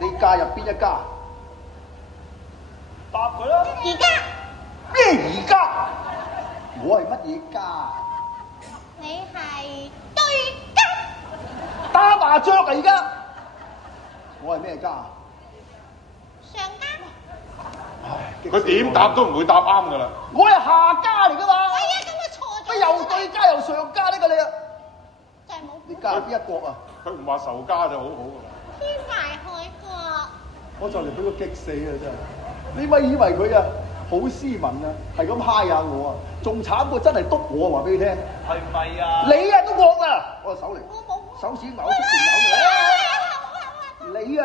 你嫁入邊一家？答佢啦。而家咩而家？我係乜嘢家？你係對家。打麻雀啊！而家我係咩家？上家。唉，佢點答都唔會答啱噶啦。我係下家嚟噶嘛？係啊，咁我錯咗。乜又對家又上家呢個你啊？就係冇。你嫁入邊一國啊？佢唔話仇家就好好噶啦。天涯海角。我就嚟俾佢激死啊！真係，你咪以為佢啊好斯文啊，係咁嗨下我啊，仲慘過真係督我啊！話俾你聽，係咪啊？你啊都惡啦！我手嚟，我冇。手指咬出條咬你啊！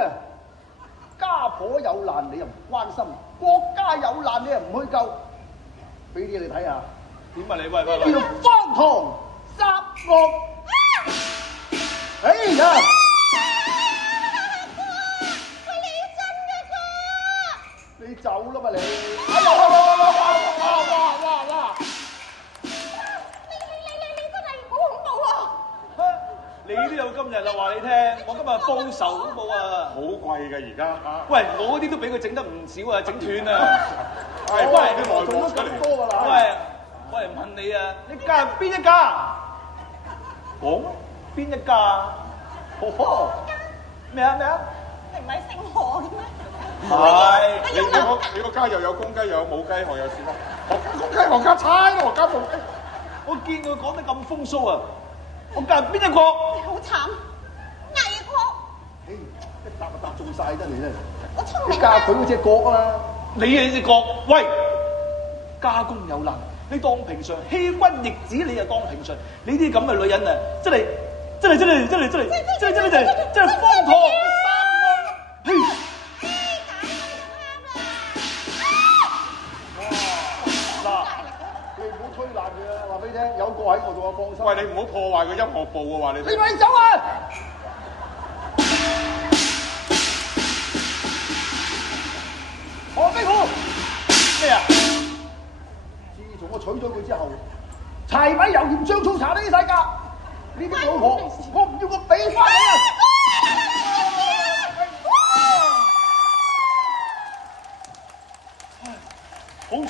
家婆有難你又唔關心，國家有難你又唔去救，俾啲嘢你睇下，點啊你？喂！叫荒唐殺惡！哎呀！你走啦嘛你！哎呀！哇！你真係好恐怖喎！你都有今日啦，話你聽，我今日報仇都冇啊！好貴㗎而家嚇。喂，我啲都俾佢整得唔少啊，整斷啊！係喂，啲內做咗咁幕出嚟。多㗎啦！喂，問你啊，你嫁入邊一家？講邊一家？咩啊？你唔係姓何嘅咩？唔係，你個家又有公雞又有母雞，學有算啦。學公雞學家差咯，學家母雞。我見佢講得咁風騷啊！我嫁入邊一個？你好慘，魏國。一答就答中晒得你真係！我聰明。你嫁佢嗰隻角啊！你係隻角，喂，家公有難，你當平常；欺君逆子，你又當平常。你啲咁嘅女人啊，真係荒唐！嘿！嗱，你唔好推爛佢啊！話俾你聽，有個喺我度啊，放心。喂，你唔好破壞個音樂部啊！話你你咪走啊！何飛虎咩啊？自從我娶咗佢之後，柴米油鹽醬醋茶呢啲世界，呢啲老婆我唔要，我俾翻你啊！好彩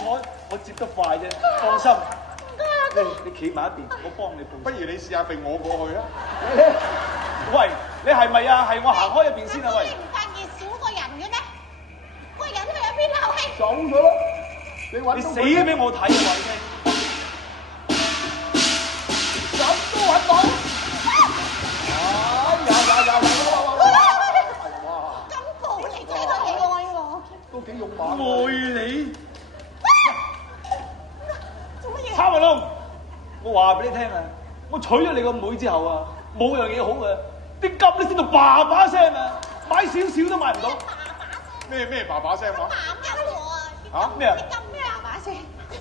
我接得快啫，放心。你企埋一邊，我幫你報。不如你試下揈我過去啊！喂，你係咪啊？係我行開一邊先啊！喂你，唔發現少個人嘅咩？個人去咗邊啊？喂！走咗咯！你揾你死到佢俾我睇啊！話你聽。咁都揾到？哇！咁暴力睇到你愛我，都幾勇猛。愛你，做乜嘢？抄文龍，我話俾你聽啊！我娶咗你個妹之後啊，冇樣嘢好嘅，啲金你先到叭叭聲啊，買少少都買唔到。咩爸爸聲話？嚇咩啊？啲金咩爸爸聲？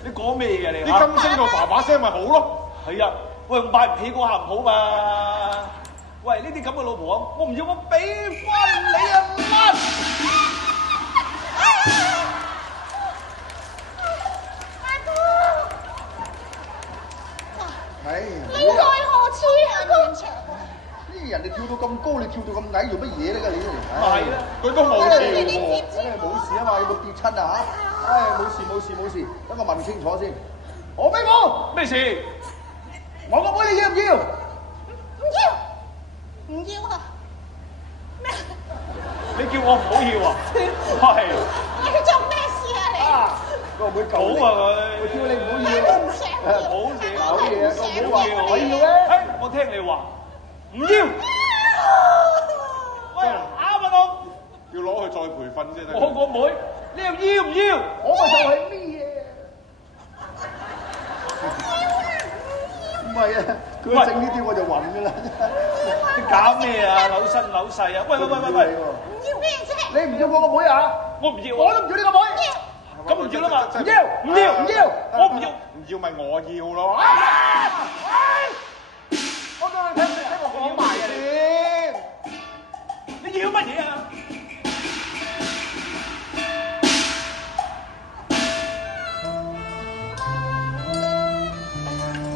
你講咩嘢你？啲金升到爸爸聲咪好咯？係啊，喂，買唔起嗰下唔好嘛。喂，呢啲咁嘅老婆啊，我唔要，我俾翻你啊乜？阿哥，係。你在何處啊？哥，呢人哋跳到咁高，你跳到咁矮，做乜嘢呢？你咪係啦，佢都冇跳喎。真係冇事啊嘛，有冇跌親啊嚇？唉，冇事，等我問清楚先。何飛虎，咩事？我個妹你要唔要？唔要啊！咩？你叫我唔好要啊？係。你做咩事啊你？個妹好救啊我叫你唔好我要。唔想要。好嘢好嘢啊！個妹唔要話我要咩？哎，我聽你話，唔要。喂，阿文龍，要攞去再培訓先得。我個妹，你又要唔要？我咪就係咩嘢？唔係啊，佢整呢啲我就暈㗎啦。你搞咩啊？扭身扭勢啊！喂！唔要咩啫？你唔要我個妹啊？我唔要，我都唔要呢個妹。咁唔要啦嘛？唔要，我唔要。唔要咪我要咯。我當你聽我講埋先。你要乜嘢啊？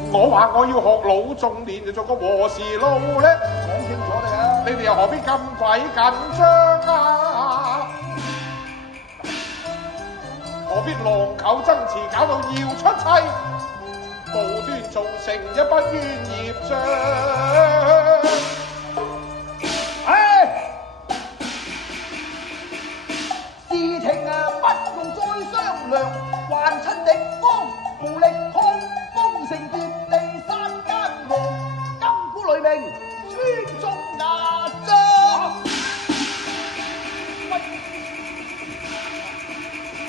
我話我要學老仲年，就做個和事佬咧。講清楚你啊！你哋又何必咁鬼緊張啊？何必狼狗爭持，搞到要出妻，無端造成一筆冤孽帳。事情啊，不用再商量，還趁敵方無力抗封城劫。